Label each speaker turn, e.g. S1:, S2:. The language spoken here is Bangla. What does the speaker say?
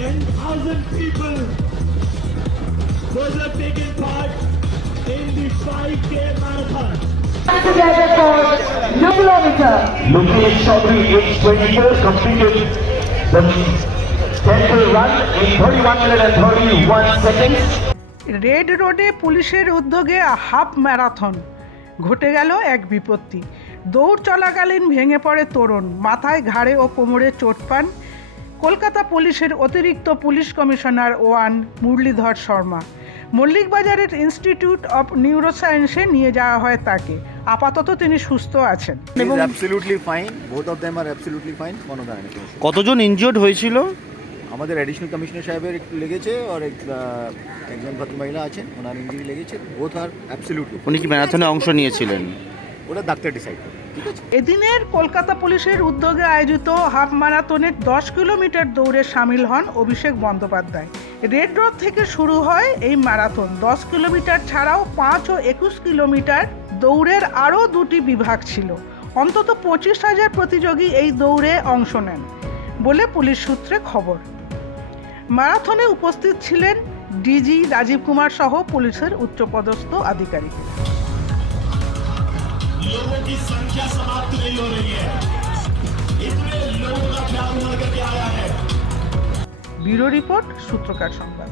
S1: 10,000 people those have taken part in the 5K marathon.
S2: together for no kilometer.
S3: Lokesh Chaudhary, age 24, completed the 10K run in 31 minutes and 31 seconds.
S4: Red রোডে পুলিশের উদ্যোগে হাফ ম্যারাথন ঘটে গেল এক বিপত্তি দৌড় চলাকালীন ভেঙে পড়ে তরুণ মাথায় ঘাড়ে ও কোমরে চোট পান কলকাতা পুলিশের অতিরিক্ত police commissioner one Muralidhar Sharma. Mallick বাজারের ইনস্টিটিউট অফ নিউরোসায়েন্সে নিয়ে যাওয়া হয় তাকে। আপাতত তিনি সুস্থ আছেন।
S5: Are absolutely fine. কোনো ধরনের
S6: কতজন ইনজিওর্ড হয়েছিল?
S5: আমাদের অ্যাডিশনাল কমিশনার সাহেবের একটু লেগেছে আর এক, একজন ভদ্র মহিলা আছেন ওনার ইঞ্জুরি লেগেছে। বোথ আর অ্যাবসলিউটলি
S6: উনি কি ম্যারাথনে অংশ নিয়েছিলেন?
S5: ওটা ডাক্তার ডিসাইড করে
S4: এদিনের কলকাতা পুলিশের উদ্যোগে আয়োজিত হাফ ম্যারাথনের দশ কিলোমিটার দৌড়ে সামিল হন অভিষেক বন্দ্যোপাধ্যায়। রেড রোড থেকে শুরু হয় এই ম্যারাথন। দশ কিলোমিটার ছাড়াও পাঁচ ও একুশ কিলোমিটার দৌড়ের আরও দুটি বিভাগ ছিল। অন্তত পঁচিশ হাজার প্রতিযোগী এই দৌড়ে অংশ নেন বলে পুলিশ সূত্রে খবর। ম্যারাথনে উপস্থিত ছিলেন ডিজি রাজীব কুমার সহ পুলিশের উচ্চপদস্থ আধিকারিকেরা।
S1: लोगों की संख्या समाप्त नहीं हो रही है इतने लोगों का ख्याल उमड़ करके आया है
S4: ব্যুরো রিপোর্ট সূত্রকার সংবাদ